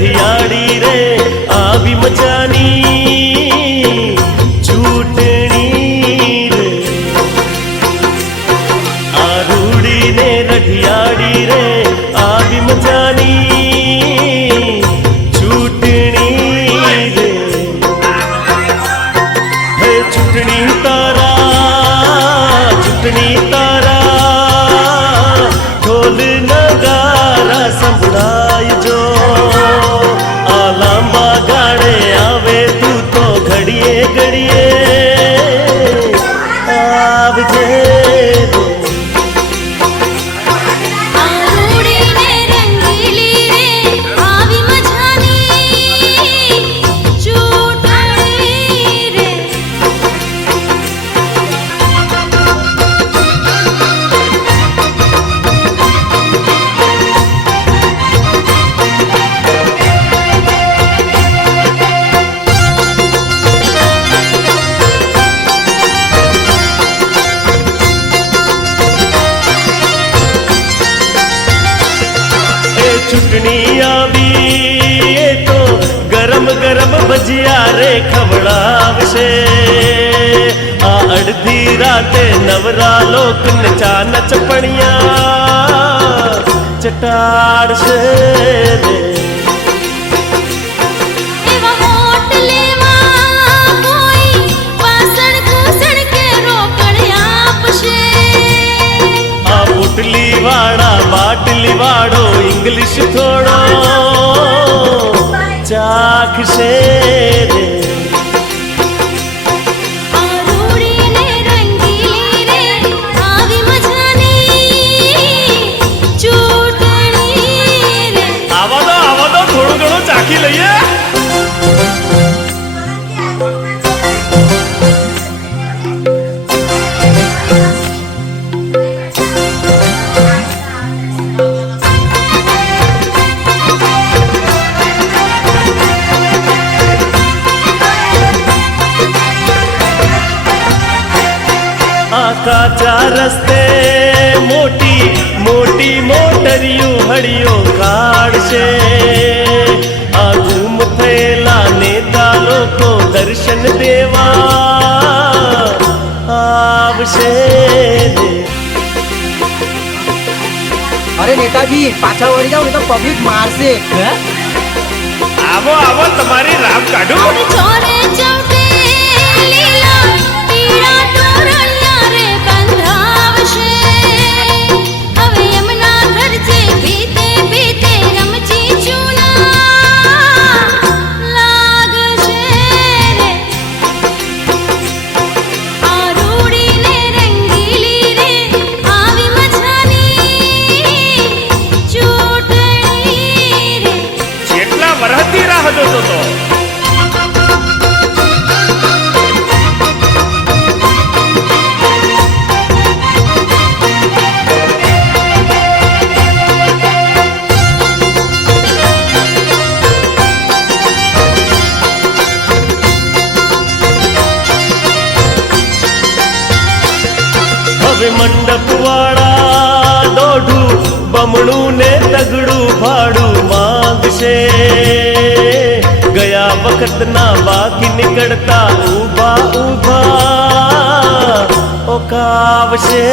रठियाड़ी रे आवी मचानी चूटनी रे आरूड़ी ने रठियाड़ी रे आवी मचानी चूटनी रे हे चूटनी तारा ढोल नगारा संभळाय जो आलांबा गाड़े आवे तू तो घड़िए घड़िए आवजे चुटनी आवी तो गरम गरम भजिया रे खवड़ावशे आ अड़धी राते नवरा लोक नचा नचपणिया चटाड़शे रे बुटली वाड़ा बाटली वाड़ो इंग्लिश थोड़ो चाख से रे आवा दो थोड़ो घणो चाखी लईए काचा रस्ते मोटी मोटी मोटरियो हड़ियो काढ़शे आ घूम थेला नेता लोको दर्शन देवा आवशे रे अरे नेताजी पाछा वળી जाओ नहीं तो पब्लिक मारसे आवो आवो तुम्हारी राम काढू छोरे चौटे लीला पीड़ा तोरलिया रे बंधावशे હવે યમના ઘર જે બીતે બીતે રમજી ચૂના લાગશે રે આરૂડી ને રંગીલી રે આવી મજાની ચૂટણી રે જેટલા વરહતી રાહ જોતો તો मंडप वाड़ा दोढ़ू बमणू ने तगड़ू भाड़ू मांगशे गया वक्त ना बाकी निकड़ता ऊभा ऊभा ओकावशे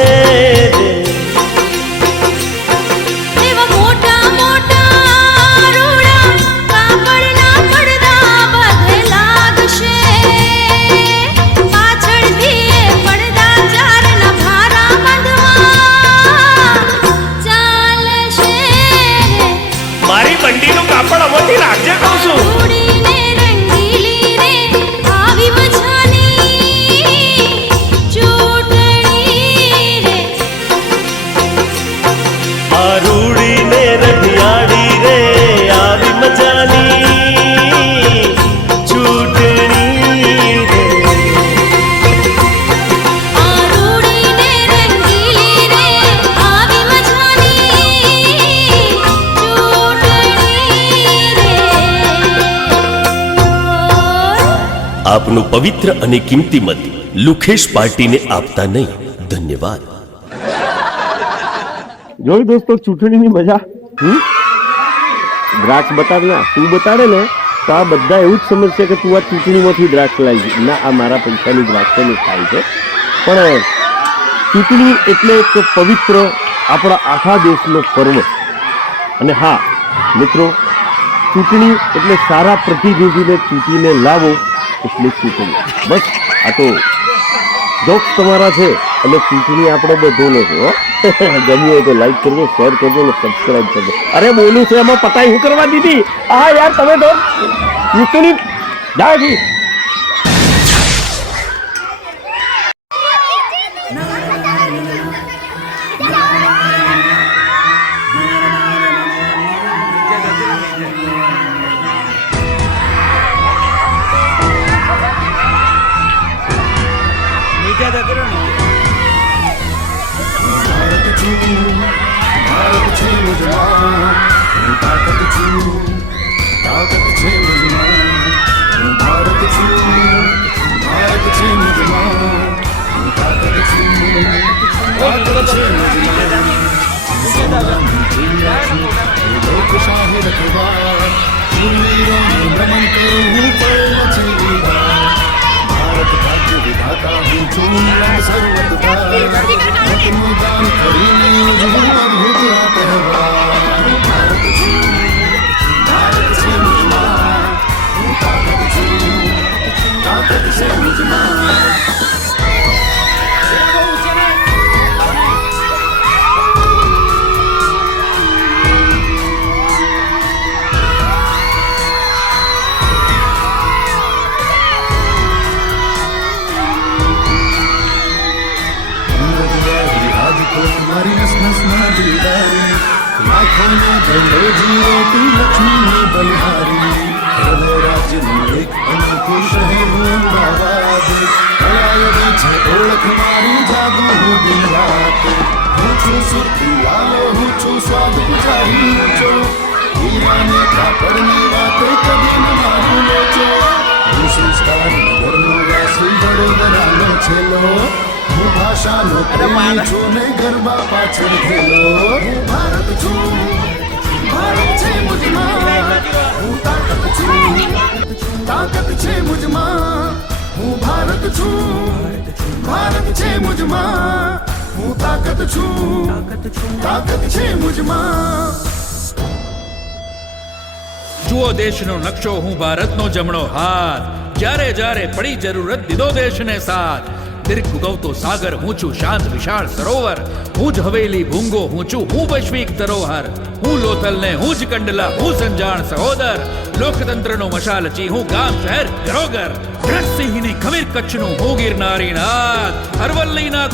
આપનું પવિત્ર અને કિંમતી મત લુખેશ પાર્ટીને આપતા નહીં. ધન્યવાદ. જોઈ દોસ્તો ચૂંટણીની મજા. દ્રાક્ષ બતાડ ના તું બતાડે ને તો આ બધા એવું જ સમજશે કે તું આ ચૂંટણીમાંથી દ્રાક્ષ લાવી છે. ના, આ મારા પૈસાની દ્રાક્ષની થાય છે. પણ ચૂંટણી એટલે એક પવિત્ર આપણા આખા દેશનો પર્વ. અને હા મિત્રો, ચૂંટણી એટલે સારા પ્રતિનિધિને ચૂંટીને લાવો એટલે ચૂંટણી. બસ આ તો જોક્સ તમારા છે એટલે ચૂંટણી આપણો બધોનો છે. હો ગમ્યું હોય તો લાઈક કરજો, શેર કરજો અને સબસ્ક્રાઇબ કરજો. અરે બોલું છે એમાં પતાઈ હું કરવા દીધી? હા યાર, તમે તો ચૂંટણી જાય છે. ગરબા પાછળ ખેલો. ભારત છું, ભારત છે મુજમાં, હું તાકાત છું, તાકાત છે મુજમાં. હું ભારત છું, ભારત છે મુજમાં, હું તાકાત છું, તાકાત છે મુજમાં. જુઓ દેશનો નકશો, હું ભારતનો જમણો હાથ. જ્યારે જ્યારે પડી જરૂરત દીધો દેશને સાથ. દીર્ઘ ઉગવતો સાગર હું છું, શાંત વિશાળ સરોવર હું જ હવેલી ભૂંગો હું છું, હું વૈશ્વિક ધરોહર. હું લોથલ ને હું જ કંડલા, હું સંજાણ સહોદર. લોકતંત્રનો મશાલચી હું ગામ શહેર ઘરોઘર. સિંહની ખમીર કચ્છનું હું ગિરનારી નાથ. અરવલ્લીના